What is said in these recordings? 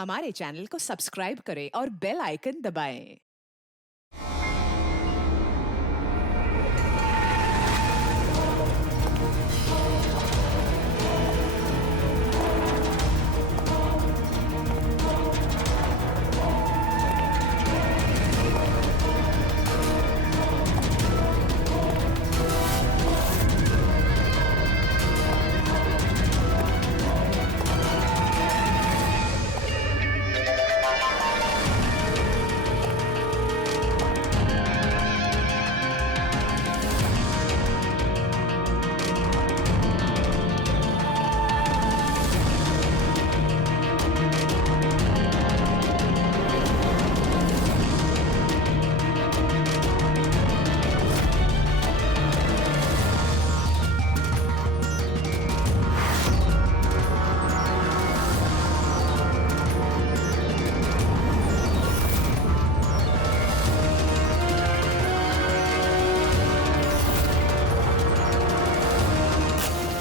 हमारे चैनल को सब्सक्राइब करें और बेल आइकन दबाएं।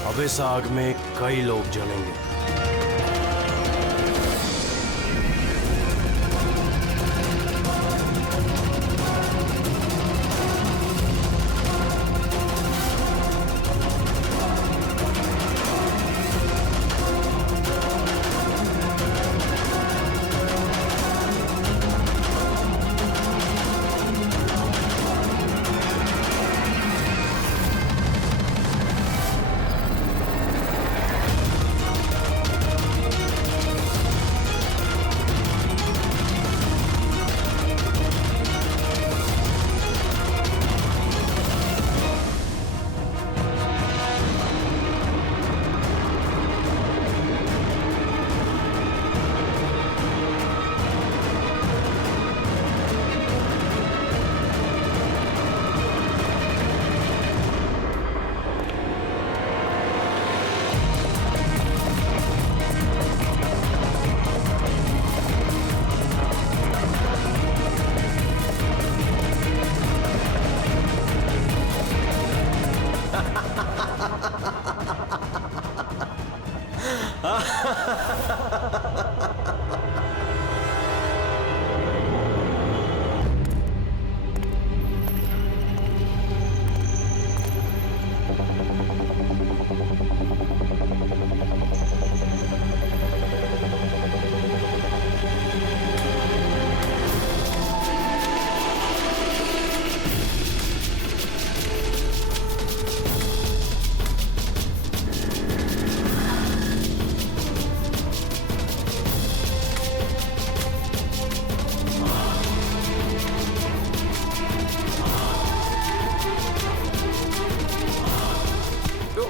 अब इस आग में कई लोग जलेंगे।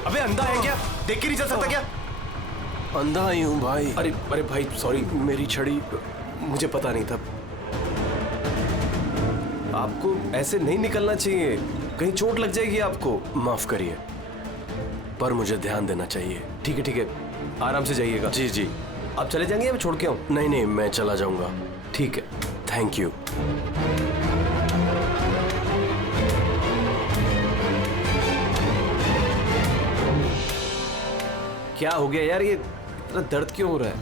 अबे अंधा है क्या? देख के नहीं चल सकता क्या? अंधा ही हूं भाई। अरे अरे भाई सॉरी, मेरी छड़ी मुझे पता नहीं था। आपको ऐसे नहीं निकलना चाहिए, कहीं चोट लग जाएगी आपको। माफ करिए, पर मुझे ध्यान देना चाहिए। ठीक है, आराम से जाइएगा। जी जी। आप चले जाएंगे या मैं छोड़ के आऊं? नहीं नहीं, मैं चला जाऊंगा। ठीक है, थैंक यू। क्या हो गया यार, ये इतना दर्द क्यों हो रहा है?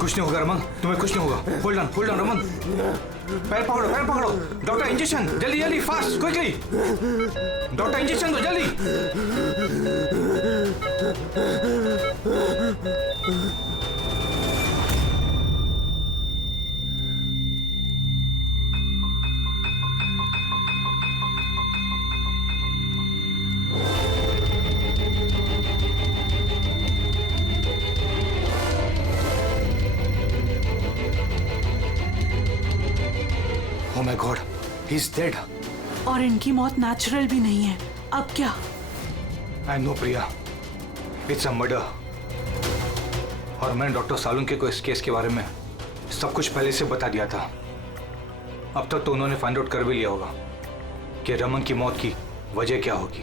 कुछ नहीं होगा रमन, तुम्हें कुछ नहीं होगा। होल्ड ऑन रमन, पैर पकड़ो। डॉक्टर इंजेक्शन, जल्दी फास्ट, क्विकली। डॉक्टर इंजेक्शन दो जल्दी। Oh my God, he's dead. और इनकी मौत नेचुरल भी नहीं है। अब क्या? I know Priya, it's a murder. और मैंने डॉक्टर सालुंके को इस केस के बारे में सब कुछ पहले से बता दिया था। अब तक तो उन्होंने फाइंड आउट कर भी लिया होगा कि रमन की मौत की वजह क्या होगी?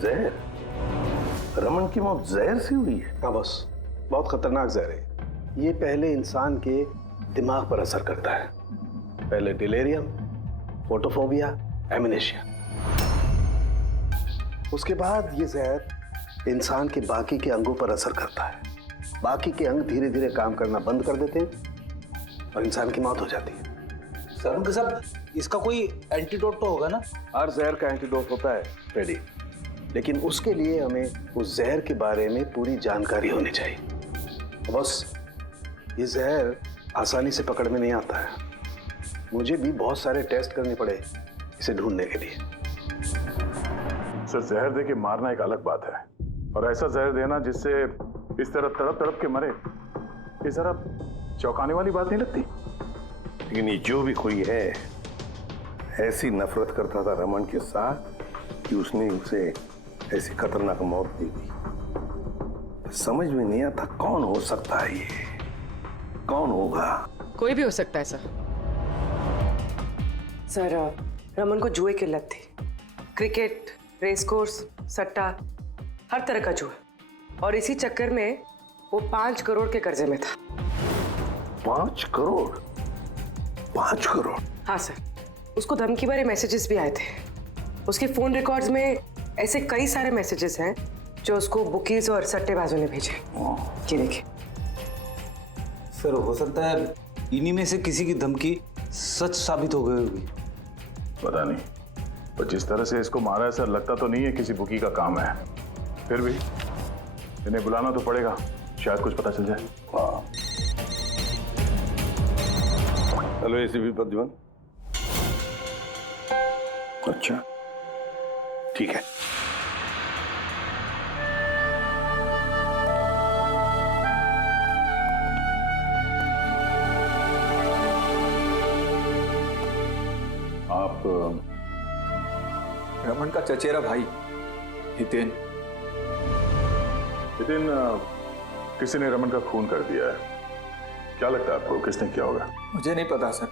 जहर? रमन की मौत जहर से हुई है? हाँ बस, बहुत खतरनाक जहर है। ये पहले इंसान के दिमाग पर असर करता है। पहले डिलेरियम, फोटोफोबिया, एमनेशिया। उसके बाद ये जहर इंसान के बाकी के अंगों पर असर करता है। बाकी के अंग धीरे धीरे काम करना बंद कर देते हैं और इंसान की मौत हो जाती है। सर उनके साहब, इसका कोई एंटीडोट तो होगा ना? हर जहर का एंटीडोट होता है फ्रेडी, लेकिन उसके लिए हमें उस जहर के बारे में पूरी जानकारी होनी चाहिए। बस ये जहर आसानी से पकड़ में नहीं आता है। मुझे भी बहुत सारे टेस्ट करने पड़े इसे ढूंढने के लिए। सर, जहर दे के मारना एक अलग बात है, और ऐसा जहर देना जिससे इस तरह तड़प तड़प के मरे, ये जरा चौंकाने वाली बात नहीं लगती? लेकिन ये जो भी कोई है, ऐसी नफरत करता था रमन के साथ कि उसने उसे ऐसी खतरनाक मौत दे दी। समझ में नहीं आता कौन हो सकता है ये, कौन होगा? कोई भी हो सकता है सर, रमन को जुए की लत थी। क्रिकेट, रेस कोर्स, सट्टा, हर तरह का जुआ, और इसी चक्कर में वो 5 करोड़ के कर्जे में था। 5 करोड़? 5 करोड़? हाँ सर, उसको धमकी भरे मैसेजेस भी आए थे। उसके फोन रिकॉर्ड्स में ऐसे कई सारे मैसेजेस हैं जो उसको बुकीज और सट्टेबाजों ने भेजे। ये देखिए सर, हो सकता है इन्हीं में से किसी की धमकी सच साबित हो गई होगी। पता नहीं, पर जिस तरह से इसको मारा है सर, लगता तो नहीं है किसी बुकी का काम है। फिर भी इन्हें बुलाना तो पड़ेगा, शायद कुछ पता चल जाए। हाँ। Hello ACP Pradyuman. अच्छा, ठीक है। आप रमन का चचेरा भाई हितेन। हितेन, किसी ने रमन का खून कर दिया है। क्या लगता है आपको किसने किया होगा? मुझे नहीं पता सर।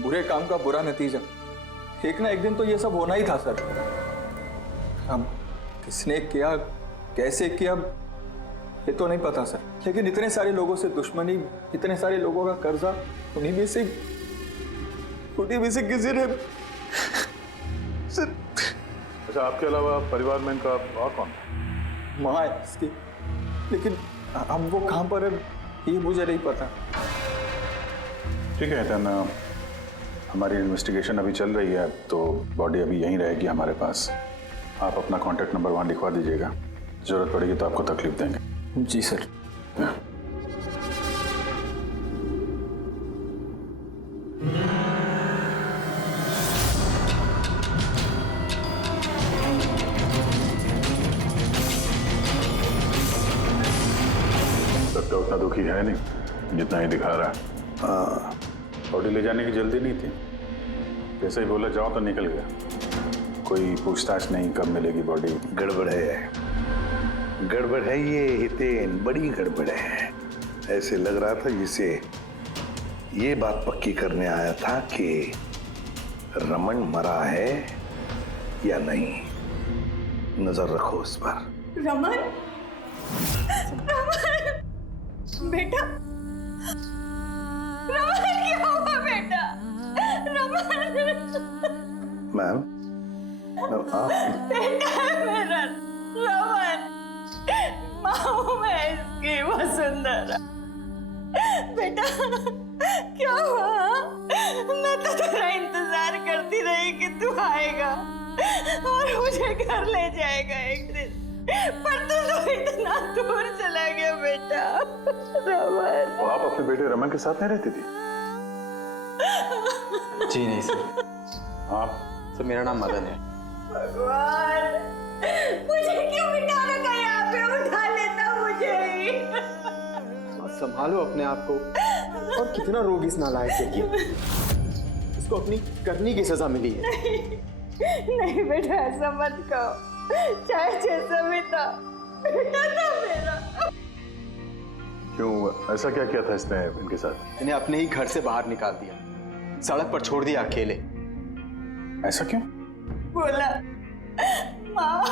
बुरे काम का बुरा नतीजा, एक ना एक दिन तो ये सब होना ही था सर। हम किसने किया, कैसे किया, ये तो नहीं पता सर। लेकिन इतने सारे लोगों से दुश्मनी, इतने सारे लोगों का कर्जा, उन्हीं में से किसी ने अच्छा, आपके अलावा परिवार में इनका और कौन? माँ है इसकी, लेकिन अब वो कहाँ पर है ये मुझे नहीं पता। ठीक है हितेन, हमारी इन्वेस्टिगेशन अभी चल रही है, तो बॉडी अभी यहीं रहेगी हमारे पास। आप अपना कॉन्टैक्ट नंबर वहाँ लिखवा दीजिएगा, जरूरत पड़ेगी तो आपको तकलीफ देंगे। जी सर। सबका उतना दुखी है नहीं जितना ही दिखा रहा है। हाँ, बॉडी ले जाने की जल्दी नहीं थी, जैसे ही बोला जाओ तो निकल गया। कोई पूछताछ नहीं कब मिलेगी बॉडी। गड़बड़ है, गड़बड़ है ये हितेन, बड़ी गड़बड़ है। ऐसे लग रहा था जिसे ये बात पक्की करने आया था कि रमन मरा है या नहीं। नजर रखो उस पर। रमन, रमन बेटा, रमन क्या हुआ बेटा? रमन। मैम, आप बेटा मेरा रमन, माँ मैं इसकी वसुंधरा। बेटा क्या हुआ? मैं तो तेरा इंतजार करती रही कि तू आएगा और मुझे घर ले जाएगा एक दिन, पर तू तो इतना दूर चला गया बेटा। रमन, तो आप अपने बेटे रमन के साथ नहीं रहती थी? जी नहीं सर। आप? सर मेरा नाम मदन है। भगवान, मुझे क्यों बिठा रखा यहाँ पे? उठा लेता मुझे ही। संभालो अपने आप को। और कितना रोग इस नालायक से किया, इसको अपनी करनी की सजा मिली है। नहीं बेटा, ऐसा मत कहो। चाहे जैसा भी था, बेटा था मेरा। क्यों, ऐसा क्या किया था इसने इनके साथ? इन्हें अपने ही घर से बाहर निकाल दिया, सड़क पर छोड़ दिया अकेले। ऐसा क्यों? बोला माँ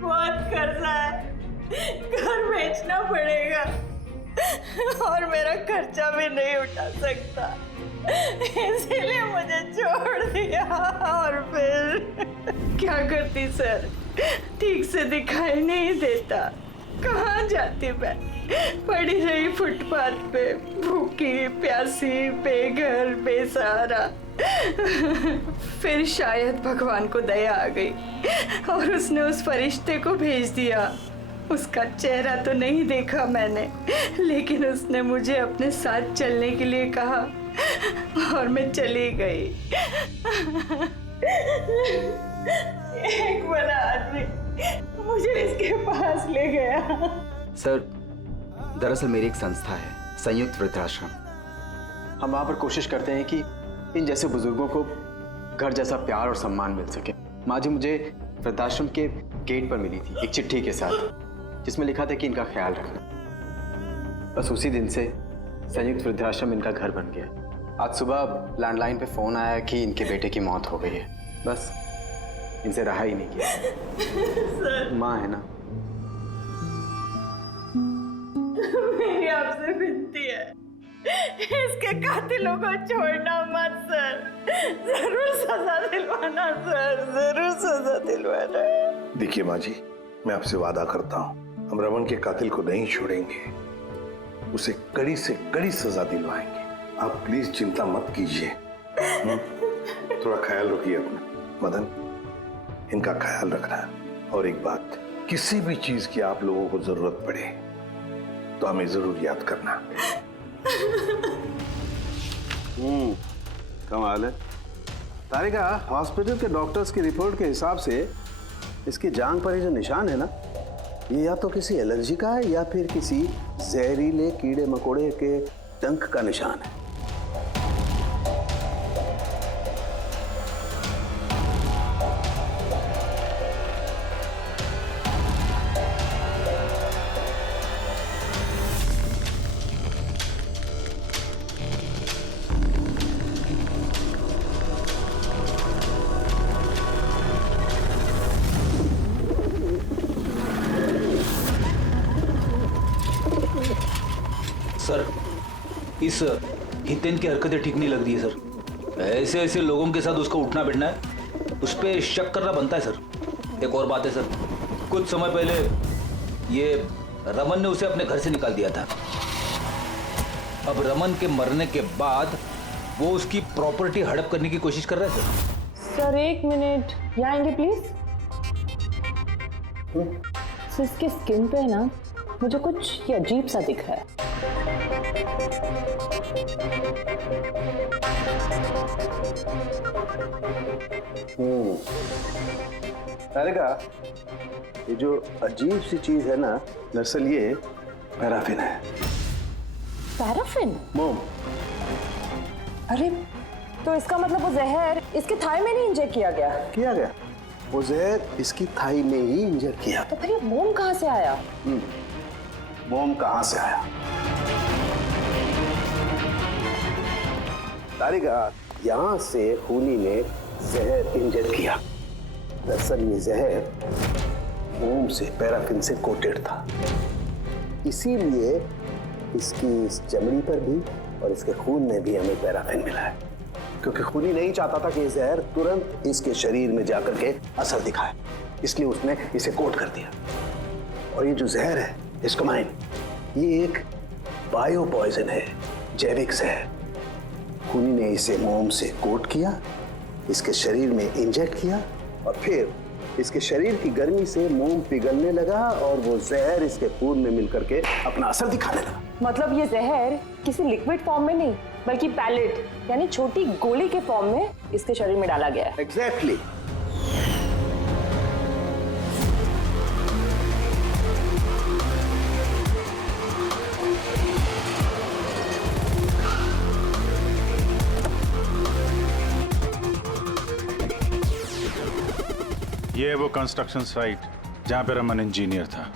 बहुत कर्जा है, घर बेचना पड़ेगा और मेरा खर्चा भी नहीं उठा सकता, इसीलिए मुझे छोड़ दिया। और फिर क्या करती सर, ठीक से दिखाई नहीं देता, कहाँ जाती मैं, पड़ी रही फुटपाथ पे, भूखी प्यासी बेघर बेसहारा। फिर शायद भगवान को दया आ गई और उसने उस फरिश्ते को भेज दिया। उसका चेहरा तो नहीं देखा मैंने, लेकिन उसने मुझे अपने साथ चलने के लिए कहा और मैं चली गई। एक बड़ा आदमी मुझे इसके पास ले गया। सर, दरअसल मेरी एक संस्था है, संयुक्त वृद्धाश्रम। हम वहां पर कोशिश करते हैं कि इन जैसे बुजुर्गों को घर जैसा प्यार और सम्मान मिल सके। माँ जी मुझे वृद्धाश्रम के गेट पर मिली थी एक चिट्ठी के साथ, जिसमें लिखा था कि इनका ख्याल रखना। बस उसी दिन से संयुक्त वृद्धाश्रम इनका घर बन गया। आज सुबह लैंडलाइन पे फोन आया कि इनके बेटे की मौत हो गई है। बस इनसे रहा ही नहीं किया। माँ है ना। मेरी आपसे विनती है, इसके कातिलों को छोड़ना मत सर, जरूर सजा दिलवाना सर, जरूर सजा दिलवाना। देखिए माँ जी, मैं आपसे वादा करता हूँ हम रमन के कातिल को नहीं छोड़ेंगे, उसे कड़ी से कड़ी सजा दिलवाएंगे। आप प्लीज चिंता मत कीजिए। थोड़ा ख्याल रखिए अपना। मदन, इनका ख्याल रखना। और एक बात, किसी भी चीज की आप लोगों को जरूरत पड़े तो हमें जरूर याद करना। कमाल है। तारिका, हॉस्पिटल के डॉक्टर्स की रिपोर्ट के हिसाब से इसकी जांघ पर ये जो निशान है ना, ये या तो किसी एलर्जी का है या फिर किसी जहरीले कीड़े मकोड़े के डंक का निशान है। सर, इस हितेन की हरकतें ठीक नहीं लग रही है सर। ऐसे ऐसे लोगों के साथ उसका उठना बैठना है, उस पर शक करना बनता है सर। एक और बात है सर, कुछ समय पहले ये रमन ने उसे अपने घर से निकाल दिया था। अब रमन के मरने के बाद वो उसकी प्रॉपर्टी हड़प करने की कोशिश कर रहा है सर। सर एक मिनट, यहाँ आएंगे प्लीज। सर इसके स्किन पे ना मुझे कुछ ये अजीब सा दिख रहा है। तारिका, ये जो अजीब सी चीज है ना, दरअसल ये पैराफिन है। पैराफिन? मोम। अरे तो इसका मतलब वो जहर इसके थाई में नहीं इंजेक्ट किया गया? किया गया। वो जहर इसकी थाई में ही इंजेक्ट किया। तो फिर ये मोम कहाँ से आया? मोम कहाँ से आया? तारिका, यहाँ से खूनी ने जहर इंजेक्ट किया। दरअसल ये जहर मोम से, पैराफिन से कोटेड था, इसीलिए इसकी इस चमड़ी पर भी और इसके खून में भी हमें पैराफिन मिला है। क्योंकि खूनी नहीं चाहता था कि ये जहर तुरंत इसके शरीर में जाकर के असर दिखाए, इसलिए उसने इसे कोट कर दिया। और ये जो जहर है, इसको माइन, ये एक बायो पॉइजन है, जैविक जहर। खूनी ने इसे मोम से कोट किया, इसके शरीर में इंजेक्ट किया और फिर इसके शरीर की गर्मी से मोम पिघलने लगा और वो जहर इसके खून में मिलकर के अपना असर दिखाने लगा। मतलब ये जहर किसी लिक्विड फॉर्म में नहीं, बल्कि पैलेट यानी छोटी गोली के फॉर्म में इसके शरीर में डाला गया है। एग्जैक्टली। ये है वो कंस्ट्रक्शन साइट जहाँ पे रमन इंजीनियर था।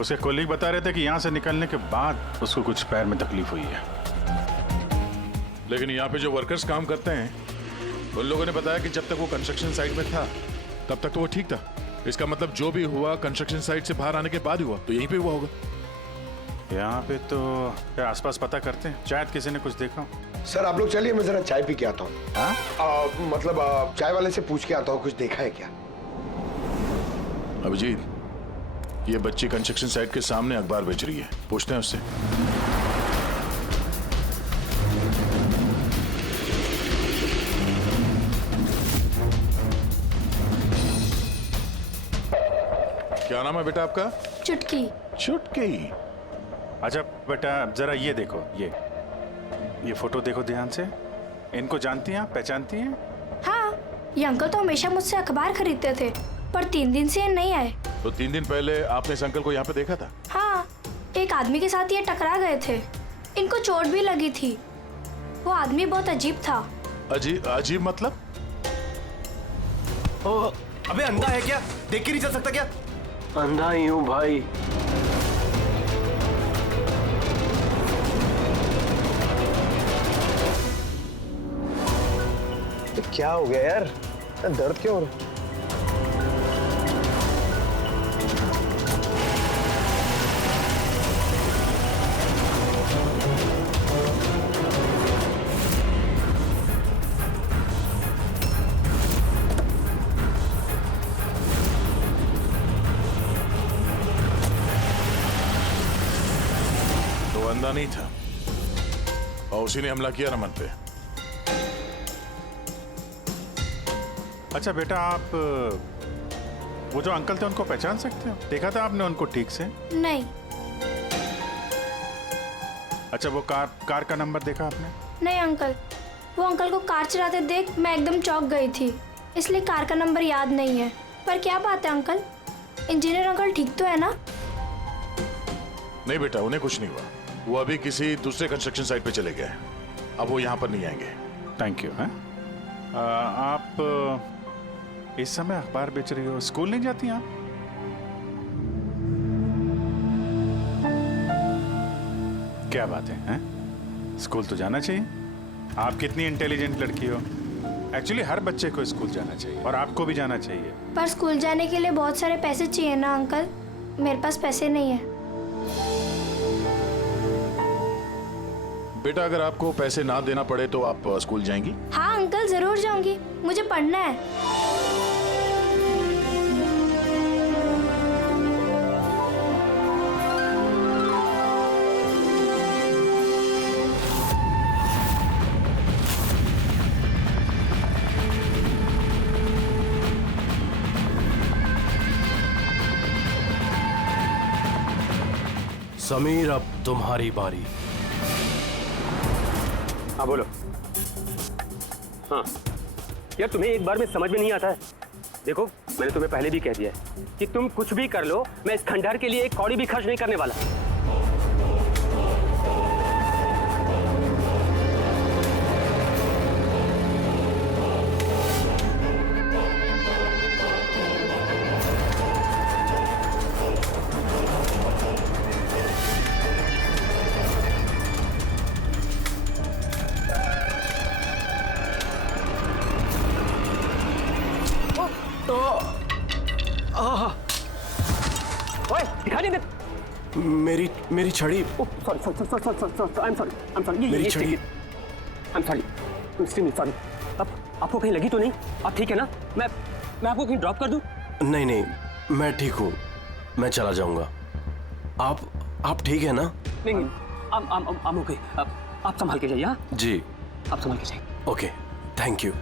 उसके कोलीग बता रहे थे कि यहाँ से निकलने के बाद उसको कुछ पैर में तकलीफ हुई है। लेकिन यहाँ पे जो वर्कर्स काम करते हैं उन लोगों ने बताया कि जब तक वो कंस्ट्रक्शन साइट में था तब तक तो वो ठीक था। इसका मतलब जो भी हुआ कंस्ट्रक्शन साइट से बाहर आने के बाद हुआ, तो यहीं पे हुआ होगा। यहाँ पे तो आसपास पता करते हैं, शायद किसी ने कुछ देखा हो। सर आप लोग चलिए, मैं जरा चाय पी के आता हूँ। मतलब चाय वाले से पूछ के आता हूँ, कुछ देखा है क्या? अभिजीत, ये बच्ची कंस्ट्रक्शन साइट के सामने अखबार बेच रही है, पूछते हैं उससे। क्या नाम है बेटा आपका? चुटकी। चुटकी। अच्छा बेटा जरा ये देखो, ये फोटो देखो ध्यान से। इनको जानती हैं आप, पहचानती हैं? हाँ, ये अंकल तो हमेशा मुझसे अखबार खरीदते थे, पर 3 दिन से ये नहीं आए। तो 3 दिन पहले आपने इस अंकल को यहाँ पे देखा था? हाँ, एक आदमी के साथ ये टकरा गए थे। इनको चोट भी लगी थी। वो आदमी बहुत अजीब था। अजीब मतलब? ओ, अबे अंधा है क्या? देख के नहीं चल सकता क्या? अंधा ही हूं भाई। क्या हो गया यार? दर्द क्यों हो रहा है? तो अंधा नहीं था और उसी ने हमला किया रमन पे। अच्छा बेटा, आप वो जो अंकल थे उनको पहचान सकते हो? देखा था आपने उनको ठीक से? नहीं। अच्छा वो कार का नंबर देखा आपने? नहीं अंकल, वो अंकल को कार चलाते देख मैं एकदम चौंक गई थी, इसलिए कार का नंबर याद नहीं है। पर क्या बात है अंकल, इंजीनियर अंकल ठीक तो है ना? नहीं बेटा, उन्हें कुछ नहीं हुआ। वो अभी किसी दूसरे कंस्ट्रक्शन साइट पे चले गए, अब वो यहाँ पर नहीं आएंगे। Thank you. आप इस समय अखबार बेच रही हो, स्कूल नहीं जाती आप? क्या बात है, हैं? स्कूल तो जाना चाहिए। आप कितनी इंटेलिजेंट लड़की हो। एक्चुअली हर बच्चे को स्कूल जाना चाहिए और आपको भी जाना चाहिए। पर स्कूल जाने के लिए बहुत सारे पैसे चाहिए ना अंकल, मेरे पास पैसे नहीं है। बेटा अगर आपको पैसे ना देना पड़े तो आप स्कूल जाएंगी? हाँ अंकल, जरूर जाऊंगी, मुझे पढ़ना है। समीर अब तुम्हारी बारी। हाँ बोलो। हाँ यार, तुम्हें एक बार में समझ में नहीं आता है। देखो मैंने तुम्हें पहले भी कह दिया है कि तुम कुछ भी कर लो, मैं इस खंडहर के लिए एक कौड़ी भी खर्च नहीं करने वाला। ओए, दिखाई नहीं दे। मेरी छड़ी। Sorry I am sorry. मेरी छड़ी। I am sorry. अब आपको कहीं लगी तो नहीं? आप ठीक है ना? मैं आपको कहीं ड्रॉप कर दूं? नहीं, मैं ठीक हूँ, मैं चला जाऊंगा। आप ठीक है ना? नहीं, I'm okay। आप संभाल के जाइए। हाँ जी, आप संभाल के जाइए। Okay, thank you.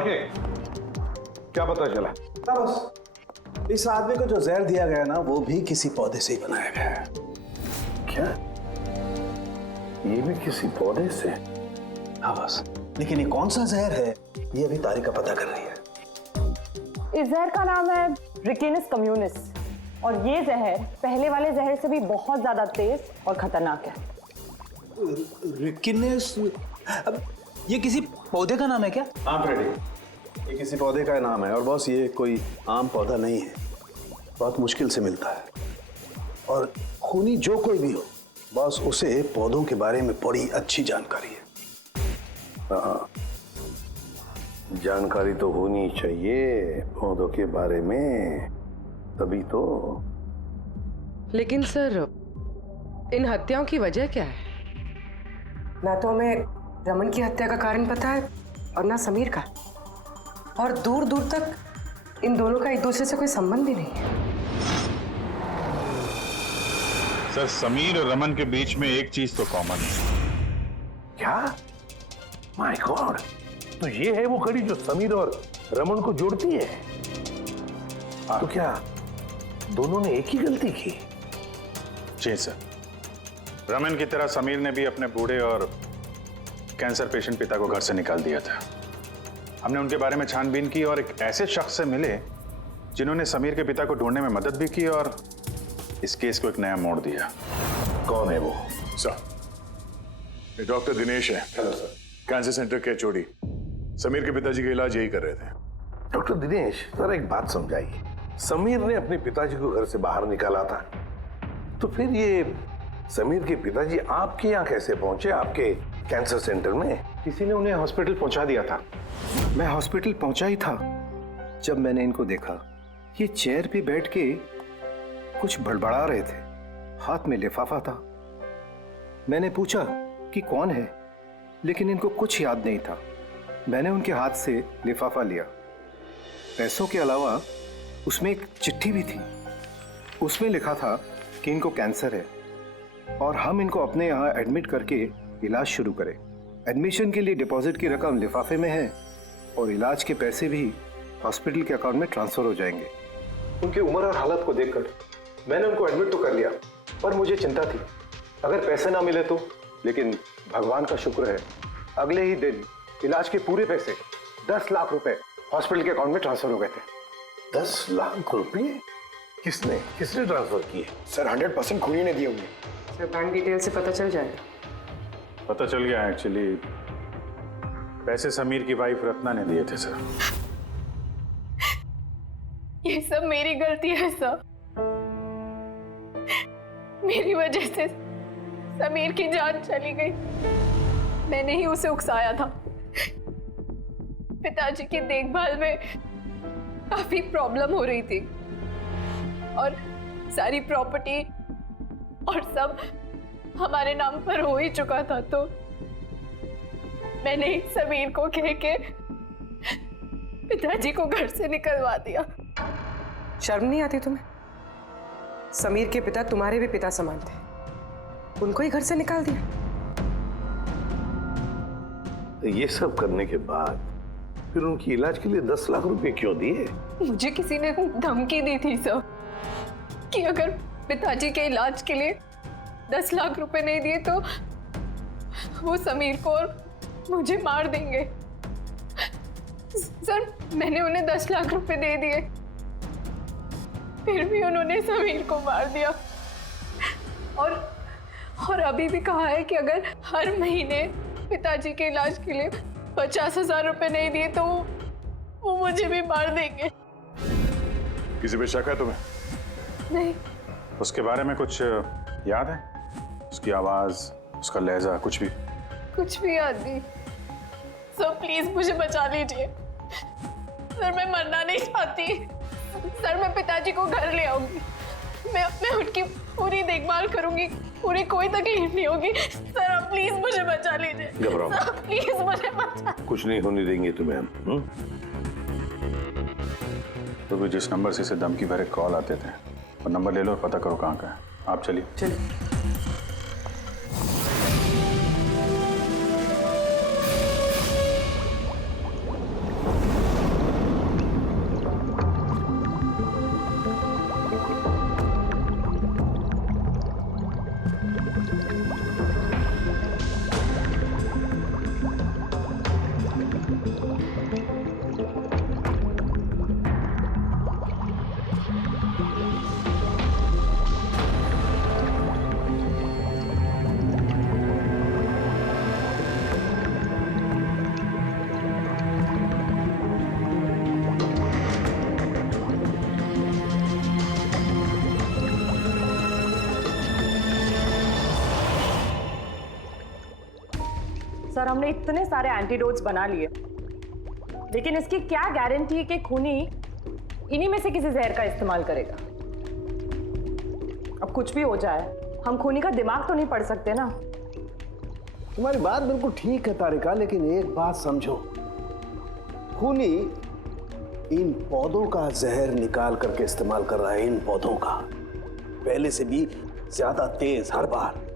के क्या पता चला? बस इस आदमी को जो जहर दिया गया ना, वो भी किसी पौधे से ही बनाया गया है। क्या? ये भी किसी पौधे से? हाँ बस, लेकिन ये कौन सा जहर है ये अभी तारिका पता कर रही है। इस जहर का नाम है रिकिनस कम्युनिस और ये जहर पहले वाले जहर से भी बहुत ज्यादा तेज और खतरनाक है। रिकिनस? अब ये किसी पौधे का नाम है क्या? हाँ फ्रेडी, ये किसी पौधे का नाम है और बॉस ये कोई आम पौधा नहीं है, बहुत मुश्किल से मिलता है। और खूनी जो कोई भी हो बॉस, उसे पौधों के बारे में बड़ी अच्छी जानकारी है। हाँ, जानकारी तो होनी चाहिए पौधों के बारे में, तभी तो। लेकिन सर, इन हत्याओं की वजह क्या है? ना तो हमें रमन की हत्या का कारण पता है और ना समीर का, और दूर दूर तक इन दोनों का एक दूसरे से कोई संबंध ही नहीं है। सर, समीर और रमन के बीच में एक चीज तो कॉमन है। क्या? माय गॉड, तो ये है वो कड़ी जो समीर और रमन को जोड़ती है। तो क्या दोनों ने एक ही गलती की? जी सर, रमन की तरह समीर ने भी अपने बूढ़े और कैंसर पेशेंट पिता को घर से निकाल दिया था। हमने उनके बारे में छानबीन की और एक ऐसे शख्स से मिले जिन्होंने समीर के पिता को ढूंढने में मदद भी की और इस केस को एक नया मोड़ दिया। कौन है वो? सर, ये डॉक्टर दिनेश है। Hello sir. कैंसर सेंटर के चोरी। समीर के पिताजी का इलाज यही कर रहे थे। डॉक्टर दिनेश, सर एक बात समझाइए। समीर ने अपने पिताजी को घर से बाहर निकाला था, तो फिर ये समीर के पिताजी आपके यहाँ कैसे पहुंचे, आपके कैंसर सेंटर में? किसी ने उन्हें हॉस्पिटल पहुंचा दिया था। मैं हॉस्पिटल पहुंचा ही था जब मैंने इनको देखा। ये चेयर पे बैठ के कुछ बड़बड़ा रहे थे, हाथ में लिफाफा था। मैंने पूछा कि कौन है, लेकिन इनको कुछ याद नहीं था। मैंने उनके हाथ से लिफाफा लिया। पैसों के अलावा उसमें एक चिट्ठी भी थी। उसमें लिखा था कि इनको कैंसर है और हम इनको अपने यहाँ एडमिट करके इलाज शुरू करें। एडमिशन के लिए डिपॉजिट की रकम लिफाफे में है और इलाज के पैसे भी हॉस्पिटल के अकाउंट में ट्रांसफर हो जाएंगे। उनकी उम्र और हालत को देखकर मैंने उनको एडमिट तो कर लिया, पर मुझे चिंता थी अगर पैसे ना मिले तो। लेकिन भगवान का शुक्र है, अगले ही दिन इलाज के पूरे पैसे 10 लाख रुपए हॉस्पिटल के अकाउंट में ट्रांसफर हो गए थे। 10 लाख रुपए? किसने ट्रांसफर किए? सर 100% खूनी ने दिए होंगे। सर बैंक डिटेल से पता चल जाएगा। पता चल गया, एक्चुअली पैसे समीर की वाइफ रत्ना ने दिए थे सर। ये सब मेरी गलती है सर। मेरी वजह से समीर की जान चली गई। मैंने ही उसे उकसाया था। पिताजी की देखभाल में काफी प्रॉब्लम हो रही थी और सारी प्रॉपर्टी और सब हमारे नाम पर हो ही चुका था, तो मैंने ही समीर को कह के पिताजी को घर से निकलवा दिया। शर्म नहीं आती तुम्हें? समीर के पिता तुम्हारे भी पिता समान थे, उनको ही घर से निकाल दिया। ये सब करने के बाद फिर उनकी इलाज के लिए 10 लाख रुपए क्यों दिए? मुझे किसी ने धमकी दी थी सर कि अगर पिताजी के इलाज के लिए 10 लाख रुपए नहीं दिए तो वो समीर को और मुझे मार देंगे। सर मैंने उन्हें 10 लाख रुपए दे दिए, फिर भी उन्होंने समीर को मार दिया। और अभी भी कहा है कि अगर हर महीने पिताजी के इलाज के लिए 50,000 रुपए नहीं दिए तो वो मुझे भी मार देंगे। किसी पे शक है तुम्हें? नहीं। उसके बारे में कुछ याद है? उसकी आवाज, उसका लहजा, कुछ भी याद नहीं। सर प्लीज मुझे बचा लीजिए। सर मैं मरना नहीं चाहती। सर मैं पिताजी को घर ले आऊंगी, मैं उनकी पूरी देखभाल करूंगी, पूरी कोई तकलीफ नहीं होगी। सर आप प्लीज मुझे बचा लीजिए। घबराओ सर प्लीज मुझे बचा। कुछ नहीं होने देंगे तुम्हें हम। तो भी जिस नंबर से इसे धमकी भरे कॉल आते थे, और नंबर ले लो और पता करो कहाँ का है। आप चलिए। सर हमने इतने सारे एंटीडोट्स बना लिए, लेकिन इसकी क्या गारंटी है कि खूनी इन्हीं में से किसी जहर का इस्तेमाल करेगा। अब कुछ भी हो जाए, हम खूनी का दिमाग तो नहीं पढ़ सकते ना। तुम्हारी बात बिल्कुल ठीक है तारिका, लेकिन एक बात समझो, खूनी इन पौधों का जहर निकाल करके इस्तेमाल कर रहा है, इन पौधों का, पहले से भी ज्यादा तेज हर बार।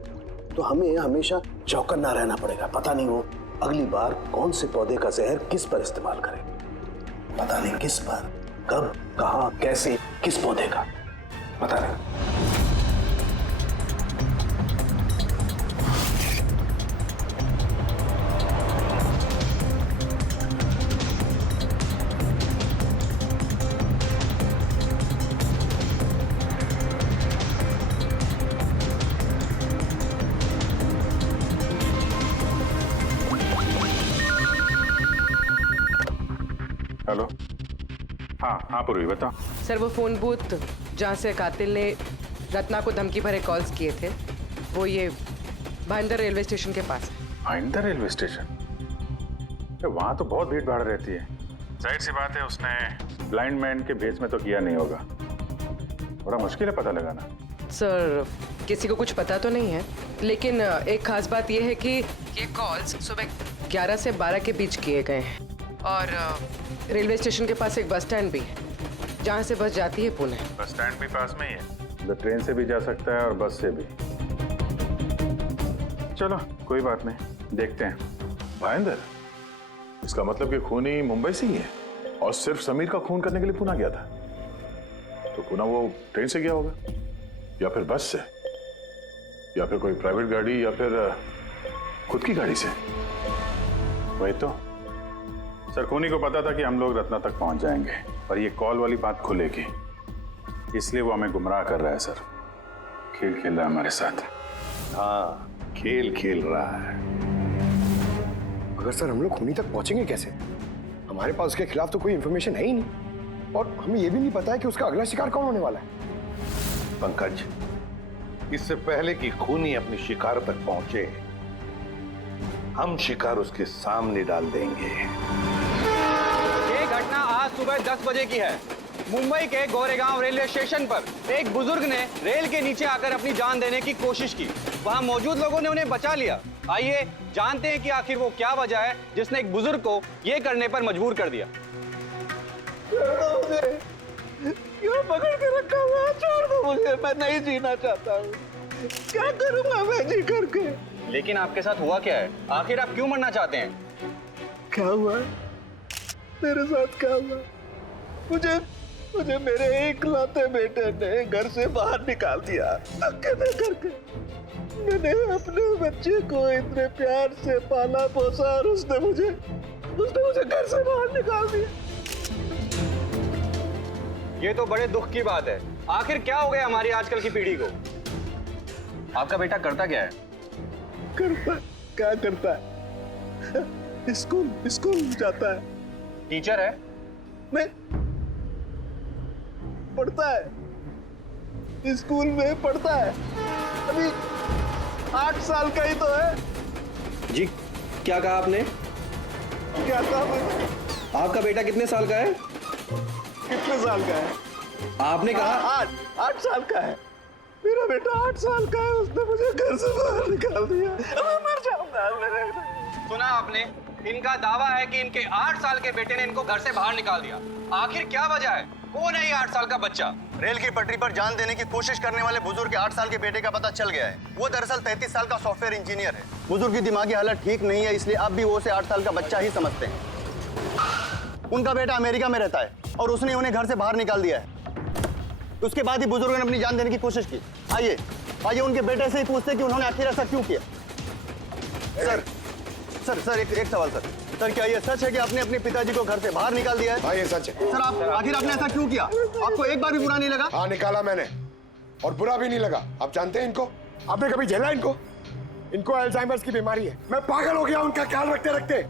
तो हमें हमेशा चौकन्ना रहना पड़ेगा। पता नहीं वो अगली बार कौन से पौधे का जहर किस पर इस्तेमाल करे, पता नहीं किस पर, कब, कहां, कैसे, किस पौधे का, पता नहीं। हेलो। हाँ पूर्वी बताओ। सर वो फोन बूथ जहाँ से कातिल ने रत्ना को धमकी भरे कॉल्स किए थे, वो ये भाईंदर रेलवे स्टेशन के पास है। Bhayandar railway station? वहाँ तो बहुत भीड़ भाड़ रहती है। जाहिर सी बात है उसने ब्लाइंड मैन के भेस में तो किया नहीं होगा। बड़ा मुश्किल है पता लगाना। सर किसी को कुछ पता तो नहीं है, लेकिन एक खास बात यह है कि ये कॉल्स सुबह 11 से 12 के बीच किए गए हैं और रेलवे स्टेशन के पास एक बस स्टैंड भी है जहाँ से बस जाती है पुणे। बस स्टैंड भी पास में ही है, तो ट्रेन से भी जा सकता है और बस से भी। चलो कोई बात नहीं, देखते हैं। भाईंदर, इसका मतलब कि खूनी मुंबई से ही है और सिर्फ समीर का खून करने के लिए पुणे गया था। तो पुणे वो ट्रेन से गया होगा या फिर बस से या फिर कोई प्राइवेट गाड़ी या फिर खुद की गाड़ी से। वही तो सर, खूनी को पता था कि हम लोग रत्ना तक पहुंच जाएंगे और ये कॉल वाली बात खुलेगी, इसलिए वो हमें गुमराह कर रहा है सर। खेल खेल रहा है हमारे साथ। हाँ, खेल खेल रहा है। मगर सर हम लोग खूनी तक पहुंचेंगे कैसे? हमारे पास उसके खिलाफ तो कोई इंफॉर्मेशन है ही नहीं और हमें यह भी नहीं पता है कि उसका अगला शिकार कौन होने वाला है। पंकज, इससे पहले कि खूनी अपनी शिकार तक पहुंचे, हम शिकार उसके सामने डाल देंगे। ये घटना आज सुबह 10 बजे की है। मुंबई के गोरेगांव रेलवे स्टेशन पर एक बुजुर्ग ने रेल के नीचे आकर अपनी जान देने की कोशिश की। वहां मौजूद लोगों ने उन्हें बचा लिया। आइए जानते हैं कि आखिर वो क्या वजह है जिसने एक बुजुर्ग को ये करने पर मजबूर कर दिया। क्यों पकड़ के रखा हुआ? छोड़ दो मुझे, मैं नहीं जीना चाहता हूँ। क्या करूंगा मैं जी करके? लेकिन आपके साथ हुआ क्या है? आखिर आप क्यों मरना चाहते हैं? क्या हुआ? मेरे साथ क्या हुआ? मुझे मेरे इकलौते बेटे ने घर से बाहर निकाल दिया, अकेले करके। मैंने अपने बच्चे को इतने प्यार से पाला पोसा और उसने मुझे घर से बाहर निकाल दिया। ये तो बड़े दुख की बात है। आखिर क्या हो गया हमारी आजकल की पीढ़ी को? आपका बेटा करता क्या है? क्या करता है? स्कूल जाता है। टीचर है? नहीं, पढ़ता है, स्कूल में पढ़ता है। अभी 8 साल का ही तो है। जी क्या कहा आपने? क्या कहा मैंने? आपका बेटा कितने साल का है? कितने साल का है? आपने कहा 8 साल का है। मेरा बेटा 8 साल का है, उसने मुझे घर से बाहर निकाल दिया। मैं मर जाऊंगा। सुना आपने? इनका दावा है कि इनके 8 साल के बेटे ने इनको घर से बाहर निकाल दिया। आखिर क्या वजह है? कौन है ये 8 साल का बच्चा? रेल की पटरी पर जान देने की कोशिश करने वाले बुजुर्ग के 8 साल के बेटे का पता चल गया है। वो दरअसल 33 साल का सॉफ्टवेयर इंजीनियर है। बुजुर्ग की दिमागी हालत ठीक नहीं है, इसलिए अब भी वो उसे 8 साल का बच्चा ही समझते हैं। उनका बेटा अमेरिका में रहता है और उसने उन्हें घर से बाहर निकाल दिया है। उसके बाद ही बुजुर्ग ने अपनी जान देने की कोशिश की। आइए उनके बेटे से ही पूछते हैं कि उन्होंने आखिर ऐसा क्यों किया। सर एक सवाल सर, क्या ये सच है कि आपने अपने पिताजी को घर से बाहर निकाल दिया है? हाँ ये सच है। सर आखिर आपने ऐसा क्यों किया? आपको एक बार भी बुरा नहीं लगा? हाँ निकाला मैंने और बुरा भी नहीं लगा। आप जानते हैं इनको? आपने कभी झेला इनको? इनको अल्जाइमर्स की बीमारी है। मैं पागल हो गया उनका ख्याल रखते रखते।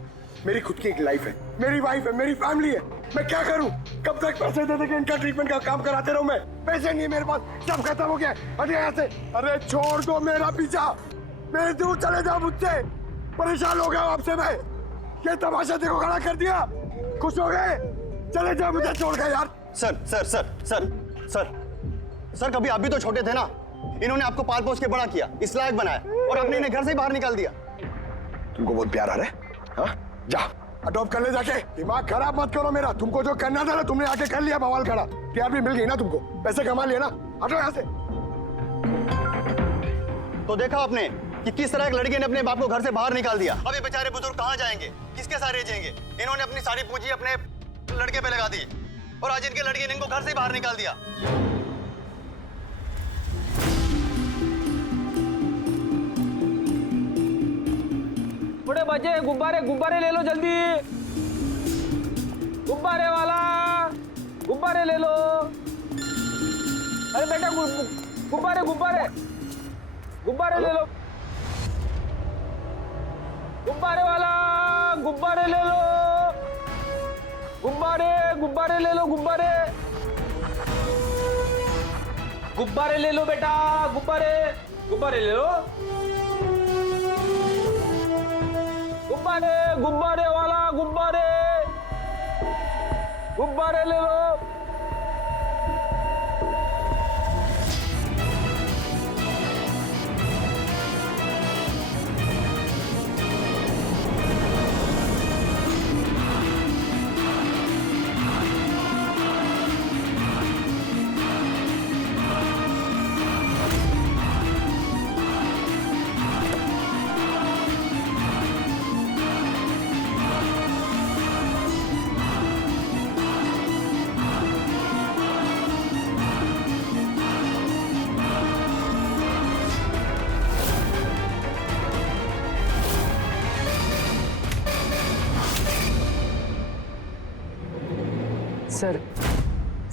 मेरी खुद की एक लाइफ है, मेरी वाइफ है, मेरी फैमिली है। मैं क्या करूं? कब तक पैसे दे के इनका ट्रीटमेंट का काम कराते रहूं? मैं पैसे नहीं है मेरे पास, सब खत्म हो गया। अरे यहाँ से, अरे छोड़ दो मेरा पीछा, मेरे दूर चले जाओ मुझसे। परेशान हो गया हूं आपसे मैं। ये तमाशा देखो खड़ा कर दिया। खुश हो गए? चले जाओ मुझे छोड़ गए यार। Sir sir sir sir sir sir कभी आप भी तो छोटे थे ना। इन्होंने आपको पाल पोस के बड़ा किया, इस लायक बनाया और आपने इन्हें घर से ही बाहर निकाल दिया। तुमको बहुत प्यार आ रहा है? हाँ? जा अडॉप्ट कर ले जाके। दिमाग खराब मत करो मेरा। तुमको जो करना था ना तुमने आके कर लिया बवाल खड़ा। टीआरपी मिल गई ना तुमको, पैसे कमा लिए ना। हटो यहाँ से। तो देखा आपने कि किस तरह एक लड़के ने अपने बाप को घर से बाहर निकाल दिया। अब ये बेचारे बुजुर्ग कहाँ जाएंगे, किसके साथ रह जाएंगे? इन्होंने अपनी सारी पूंजी अपने लड़के पे लगा दी और आज इनके लड़के ने इनको घर से बाहर निकाल दिया। बड़े बच्चे गुब्बारे गुब्बारे ले लो जल्दी, गुब्बारे वाला गुब्बारे ले लो। अरे बेटा गुब्बारे गुब्बारे गुब्बारे ले लो, गुब्बारे वाला गुब्बारे ले लो, गुब्बारे गुब्बारे ले लो, गुब्बारे गुब्बारे ले लो बेटा, गुब्बारे गुब्बारे ले लो, गुब्बारे गुब्बारे वाला गुब्बारे गुब्बारे ले लो।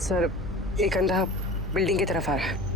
सर एक अंधा बिल्डिंग की तरफ आ रहा है।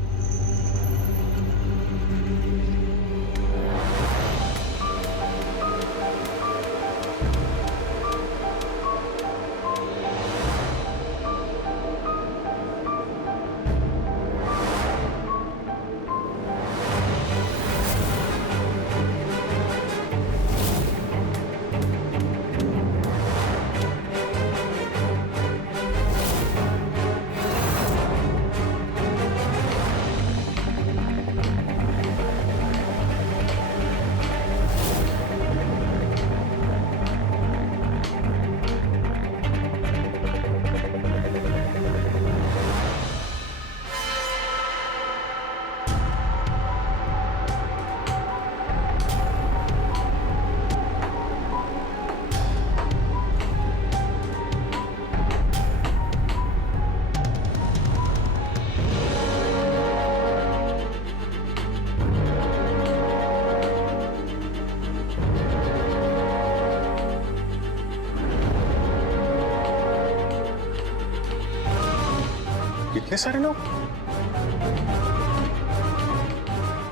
इतने सारे लोग?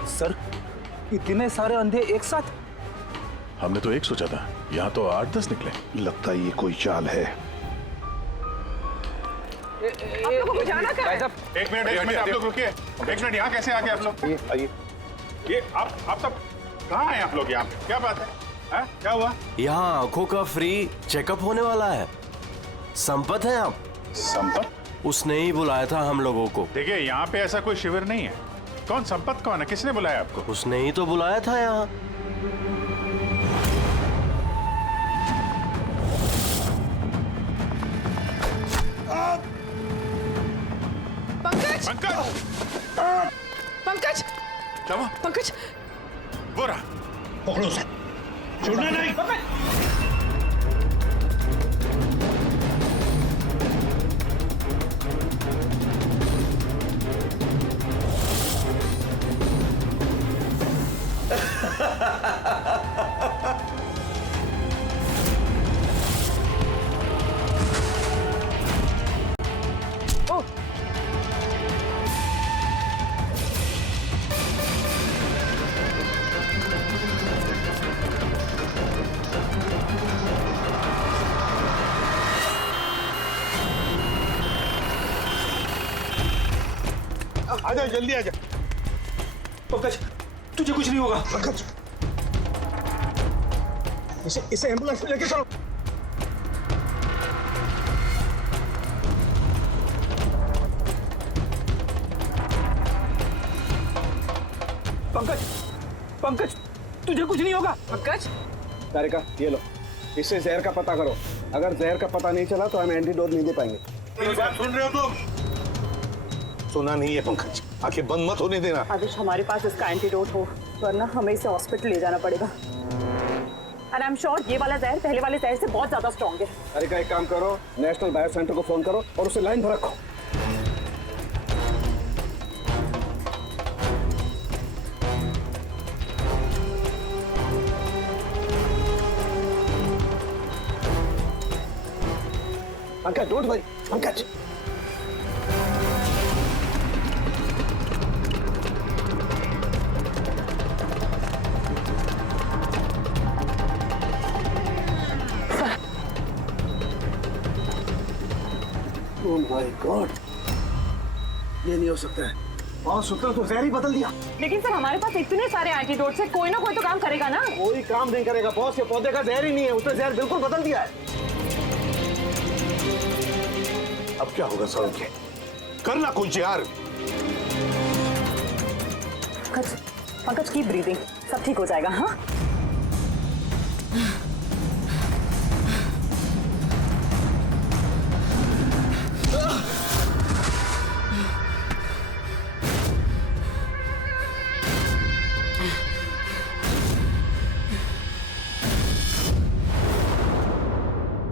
सर इतने सारे अंधे एक साथ? हमने तो एक सोचा था, यहाँ तो 8-10 निकले। लगता है ये कोई चाल है। आप लोगों को जाना कहाँ है? एक मिनट आप लोग रुकिए। एक मिनट, यहाँ कैसे आ गए आप लोग? आइए। ये आप सब कहाँ हैं आप लोग? यहाँ पे क्या बात है? क्या हुआ? यहाँ आंखों का फ्री चेकअप होने वाला है। संपत है आप? संपत? उसने ही बुलाया था हम लोगों को। देखिए यहाँ पे ऐसा कोई शिविर नहीं है। कौन संपत कौन है? किसने बुलाया आपको? उसने ही तो बुलाया था यहाँ। पंकज पंकज पंकज क्या हुआ? पंकज वो रहा। पकड़ो उसे। छोड़ना नहीं। आजा जल्दी आजा। पंकज तुझे कुछ नहीं होगा। पंकज इसे एम्बुलेंस में लेके चलो। पंकज तुझे कुछ नहीं होगा। पंकज, तारिका ये लो, इससे जहर का पता करो। अगर जहर का पता नहीं चला तो हम एंटीडोट नहीं दे पाएंगे। मेरी बात सुन रहे हो तुम? सुना नहीं है पंकज, आंखें बंद मत होने देना। आदिश, हमारे पास इसका एंटीडोट हो, वरना हमें इसे हॉस्पिटल ले जाना पड़ेगा। एंड आई एम श्योर ये वाला जहर पहले वाले जहर से बहुत ज्यादा स्ट्रॉन्ग है। तारिका एक काम करो, नेशनल बायो सेंटर को फोन करो और उसे लाइन पर रखो। Pankaj don't worry, Pankaj. Oh my God, ये नहीं हो सकता है। और सूत्र तो जहर ही बदल दिया। लेकिन सर हमारे पास इतने सारे एंटीडोट्स है, कोई ना कोई तो काम करेगा ना। कोई काम नहीं करेगा बॉस, ये पौधे का जहर ही नहीं है, उसने जहर बिल्कुल बदल दिया है। अब क्या होगा सर? करना कुछ यार। पंकज कीप ब्रीदिंग, सब ठीक हो जाएगा। हाँ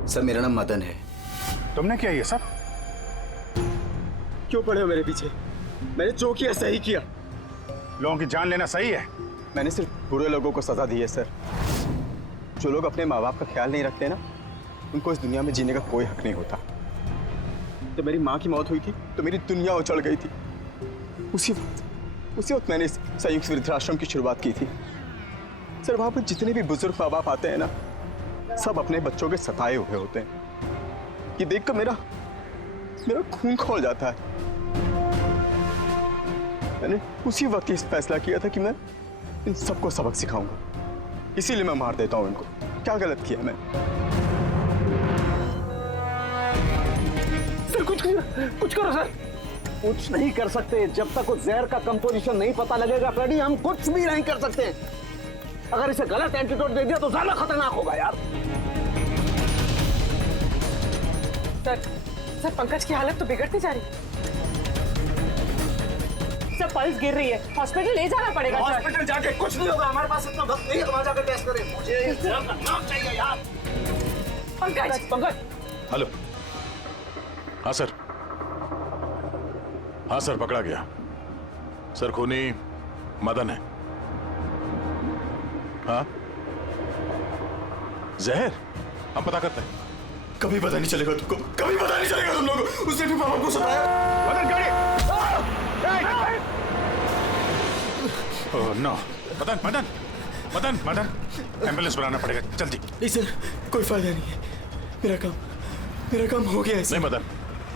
सर मेरा नाम मदन है। तुमने क्या ये सब? क्यों पड़े हो मेरे पीछे? मैंने जो किया सही किया। लोगों की जान लेना सही है? मैंने सिर्फ बुरे लोगों को सजा दी है सर। जो लोग अपने माँ बाप का ख्याल नहीं रखते ना, उनको इस दुनिया में जीने का कोई हक नहीं होता। जब मेरी माँ की मौत हुई थी तो मेरी दुनिया उछल गई थी। उसी वक्त मैंने इस संयुक्त वृद्धाश्रम की शुरुआत की थी। सर वहाँ पर जितने भी बुजुर्ग माँ बाप आते हैं ना, सब अपने बच्चों के सताए हुए होते हैं। ये देखकर मेरा खून खौल जाता है। मैंने उसी वक्त ये फैसला किया था कि मैं इन सबको सबक सिखाऊंगा, इसीलिए मैं मार देता हूं इनको। क्या गलत किया मैं? सर कुछ करो सर। कुछ नहीं कर सकते जब तक उस जहर का कंपोजिशन नहीं पता लगेगा फ्रेडी, हम कुछ भी नहीं कर सकते। अगर इसे गलत एंटीडोट दे दिया तो ज्यादा खतरनाक होगा यार। सर पंकज की हालत तो बिगड़ती जा रही है। सर पल्स गिर रही है, हॉस्पिटल ले जाना पड़ेगा। हॉस्पिटल जाके कुछ नहीं होगा, हमारे पास इतना वक्त नहीं है तुम्हारा जाकर टेस्ट करें। मुझे इस जहर का नाम चाहिए यार। पंकज। हेलो। हाँ सर, हाँ सर पकड़ा गया। सर खूनी मदन है। हाँ जहर हम पता करते हैं। कभी पता नहीं चलेगा तुमको, कभी पता नहीं चलेगा तुम लोगों को। उसने भी पापा को सताया। मदन गाड़ी। Oh no. मदन एम्बुलेंस बुलाना पड़ेगा जल्दी। नहीं सर कोई फायदा नहीं है, मेरा काम हो गया है। नहीं मदन,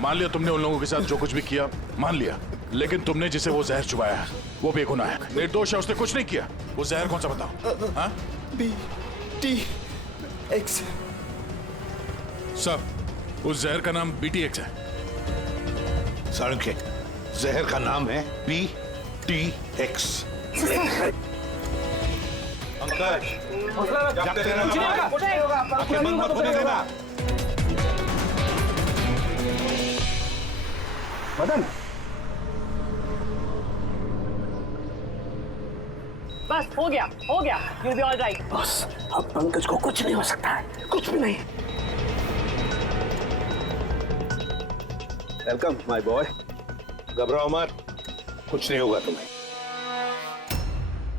मान लिया तुमने उन लोगों के साथ जो कुछ भी किया, मान लिया, लेकिन तुमने जिसे वो जहर चुबाया है वो बेगुनाह है, निर्दोष है, उसने कुछ नहीं किया। वो जहर कौन सा बताओ? हाँ BTX। सब उस जहर का नाम BTX है। सारंग, जहर का नाम है BTX। पंकज, मदन बस हो गया, you'll be all right। बस अब पंकज को कुछ नहीं हो सकता है, कुछ भी नहीं। Welcome my boy. घबराओ मत, कुछ नहीं होगा तुम्हें।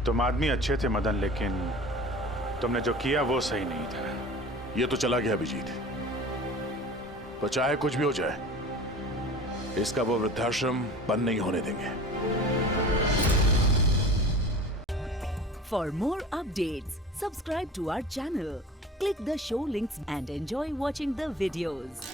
तुम आदमी अच्छे थे मदन, लेकिन तुमने जो किया वो सही नहीं था। ये तो चला गया अभिजीत, पर चाहे कुछ भी हो जाए, इसका वो वृद्धाश्रम बंद नहीं होने देंगे। For more updates, subscribe to our channel, click the show links and enjoy watching the videos.